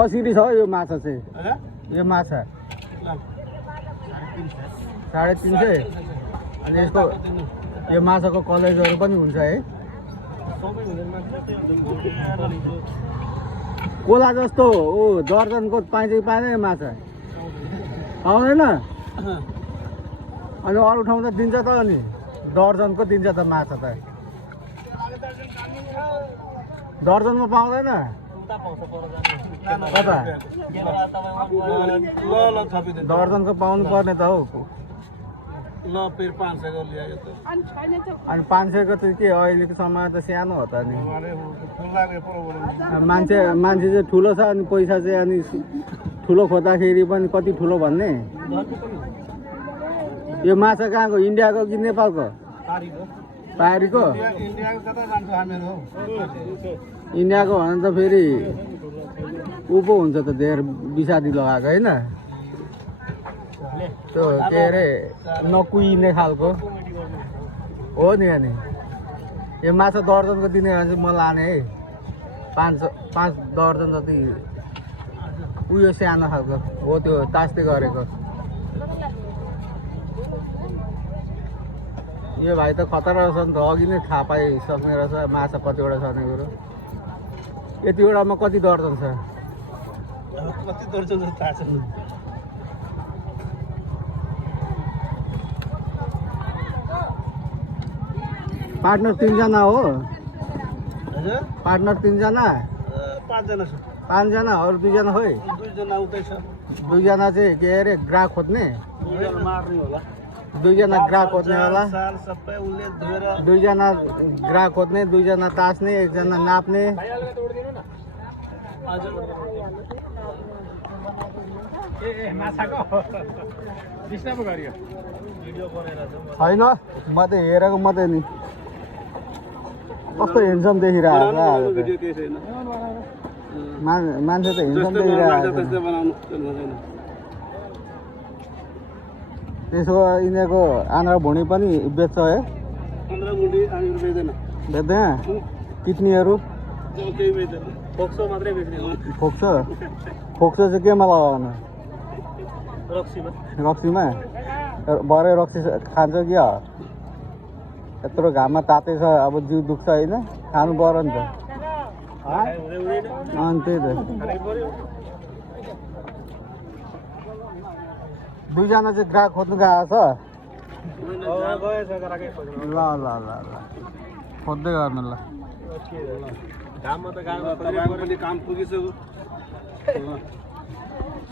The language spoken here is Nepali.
कसरी छ यो माछा चाहिँ? यो माछा 350। अनि यसको यो माछाको कलेजहरू पनि हुन्छ है? कोला जस्तो ओ दर्जनको पाइन्छ कि पाइँदैन माछा? पाउँदैन? अनि अरू ठाउँ त दिन्छ त, अनि दर्जनको दिन्छ त माछा त। दर्जनमा पाउँदैन? कता दर्जनको पाउनु पर्ने त हौ। ल फेरि 500 को ल्यायो त। अनि 500 को चाहिँ के अहिलेको समय त सानो हो त नि। मान्छे चाहिँ ठुलो छ अनि पैसा चाहिँ अनि ठुलो खोज्दाखेरि पनि कति ठुलो भन्ने। यो माछा कहाँको? इन्डियाको कि नेपालको? पारीको? इन्डियाको भने त फेरि ऊ पो हुन्छ त, धेर विषादी लगाएको होइन? त्यो के अरे नकुहिने खालको हो नि। अनि यो माछा दर्जनको दिने भने चाहिँ म लाने है। 5 दर्जन जति उयो सानो खालको हो, त्यो तास्ते गरेको। यो भाइ त खतरा रहेछ नि त, अघि नै थाहा पाइसक्ने रहेछ माछा कतिवटा छ भने कुरो। यतिवटामा कति दर्जन छ? कति दर्जन छ थाहा छैन। पार्टनर 3 जना हो? हजुर पार्टनर 3 जना? 5 जना छ। 5 जना? अरू 2 जना खोइ? 2 जना उतै छ। 2 जना चाहिँ के अरे ग्राहक खोज्ने? 2 जना मार्ने होला। 2 जना ग्राहक खोज्ने होला। साल सबै उले धोएर 2 जना ग्राहक खोज्ने, 2 जना तास्ने, 1 जना नाप्ने। छैन म त हेरेको मात्रै नि। कस्तो हेन्सम देखिरहेको छ। मान्छे त हेन्सम देखिरहेको छ। त्यसो यिनीहरूको आन्द्रा भुँडी पनि बेच्छ है? बेच्दैन? किडनीहरू? फोक्सो मात्रै बेच्ने हो। फोक्सो? फोक्सो चाहिँ केमा लगाउनु? रक्सीमा? भरे रक्सी खान्छ कि? यत्रो घाममा तातै छ, अब जिउ दुख्छ होइन? खानु पर्यो नि त। अनि त्यही त। 2 जना चाहिँ ग्राहक खोज्नु गएको छ? ल ल ल ल खोज्दै गर्नु ल। घाममा त काम पुगिसक्यो।